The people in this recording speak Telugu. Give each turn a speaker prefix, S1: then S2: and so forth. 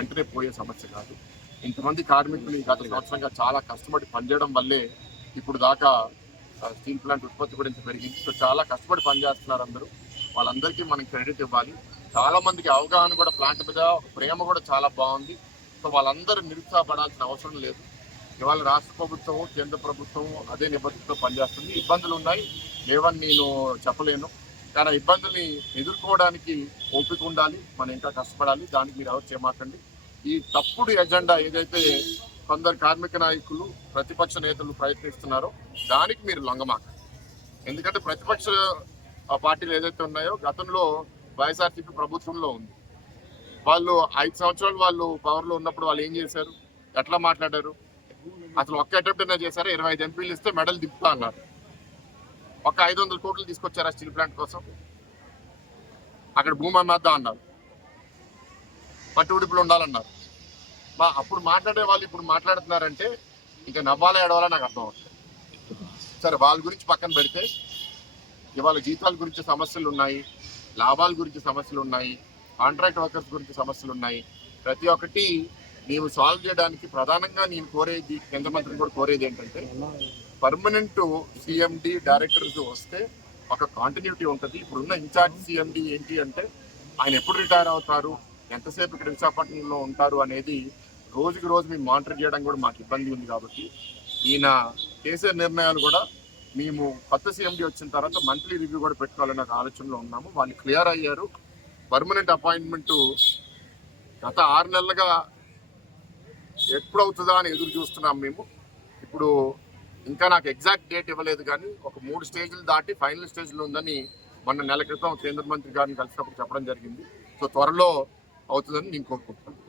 S1: వెంటనే పోయే సమస్య కాదు. ఇంతమంది కార్మికులు గత సంవత్సరంగా చాలా కష్టపడి పనిచేయడం వల్లే ఇప్పుడు దాకా స్టీల్ ప్లాంట్ ఉత్పత్తి కూడా ఇంత పెరిగింది. సో చాలా కష్టపడి పనిచేస్తున్నారు అందరూ. వాళ్ళందరికీ మనం క్రెడిట్ ఇవ్వాలి. చాలా మందికి అవగాహన కూడా ప్లాంట్ మీద ప్రేమ కూడా చాలా బాగుంది. సో వాళ్ళందరూ నిరుత్సాహపడాల్సిన అవసరం లేదు. ఇవాళ రాష్ట్ర ప్రభుత్వం కేంద్ర ప్రభుత్వం అదే నిబద్ధతతో పనిచేస్తుంది. ఇబ్బందులు ఉన్నాయి. లేవని నేను చెప్పలేను. తన ఇబ్బందుల్ని ఎదుర్కోవడానికి ఓపిక ఉండాలి మనం ఇంకా కష్టపడాలి. దానికి మీరు ఎవరు చేయమాకండి ఈ తప్పుడు ఎజెండా ఏదైతే కొందరు కార్మిక నాయకులు ప్రతిపక్ష నేతలు ప్రయత్నిస్తున్నారో దానికి మీరు లొంగమాకండి. ఎందుకంటే ప్రతిపక్ష పార్టీలు ఏదైతే ఉన్నాయో గతంలో వైఎస్ఆర్సీపీ ప్రభుత్వంలో ఉంది. వాళ్ళు ఐదు సంవత్సరాలు వాళ్ళు పవర్లో ఉన్నప్పుడు వాళ్ళు ఏం చేశారు? ఎట్లా మాట్లాడారు? అసలు ఒక్క అటెంప్ట్ అయినా చేశారు? ఇరవై ఐదు ఎంపీలు ఇస్తే మెడల్ దింపుతా అన్నారు. ఒక ఐదు వందల కోట్లు తీసుకొచ్చారా స్టీల్ ప్లాంట్ కోసం? అక్కడ భూమి అమ్మేద్దాం అన్నారు. పట్టు ఉడుపులు ఉండాలన్నారు. మా అప్పుడు మాట్లాడే వాళ్ళు ఇప్పుడు మాట్లాడుతున్నారంటే ఇంకా నవ్వాలా ఏడవాలా నాకు అర్థం అవుతుంది సరే వాళ్ళ గురించి పక్కన పెడితే ఇవాళ జీతాల గురించి సమస్యలు ఉన్నాయి లాభాల గురించి సమస్యలు ఉన్నాయి కాంట్రాక్ట్ వర్కర్స్ గురించి సమస్యలు ఉన్నాయి. ప్రతి ఒక్కటి మేము సాల్వ్ చేయడానికి ప్రధానంగా నేను కోరేది కేంద్ర మంత్రిని కూడా కోరేది ఏంటంటే పర్మనెంట్ సిఎండి డైరెక్టర్స్ వస్తే ఒక కాంటిన్యూటీ ఉంటుంది. ఇప్పుడున్న ఇన్ఛార్జ్ సిఎండి ఏంటి అంటే ఆయన ఎప్పుడు రిటైర్ అవుతారు? ఎంతసేపు ఇక్కడ విశాఖపట్నంలో ఉంటారు అనేది రోజుకి రోజు మేము మానిటర్ చేయడం కూడా మాకు ఇబ్బంది ఉంది కాబట్టి ఈయన చేసే నిర్ణయాలు కూడా మేము కొత్త సీఎండీ వచ్చిన తర్వాత మంత్లీ రివ్యూ కూడా పెట్టుకోవాలనే ఒక ఆలోచనలో ఉన్నాము. వాళ్ళు క్లియర్ అయ్యారు. పర్మనెంట్ అపాయింట్మెంట్ గత ఆరు నెలలుగా ఎప్పుడు అవుతుందా అని ఎదురు చూస్తున్నాం మేము. ఇప్పుడు ఇంకా నాకు ఎగ్జాక్ట్ డేట్ ఇవ్వలేదు కానీ ఒక మూడు స్టేజ్లు దాటి ఫైనల్ స్టేజ్లో ఉందని మొన్న నెల క్రితం కేంద్ర మంత్రి గారిని కలిసినప్పుడు చెప్పడం జరిగింది. సో త్వరలో అవుతుందని నేను కోరుకుంటున్నాను.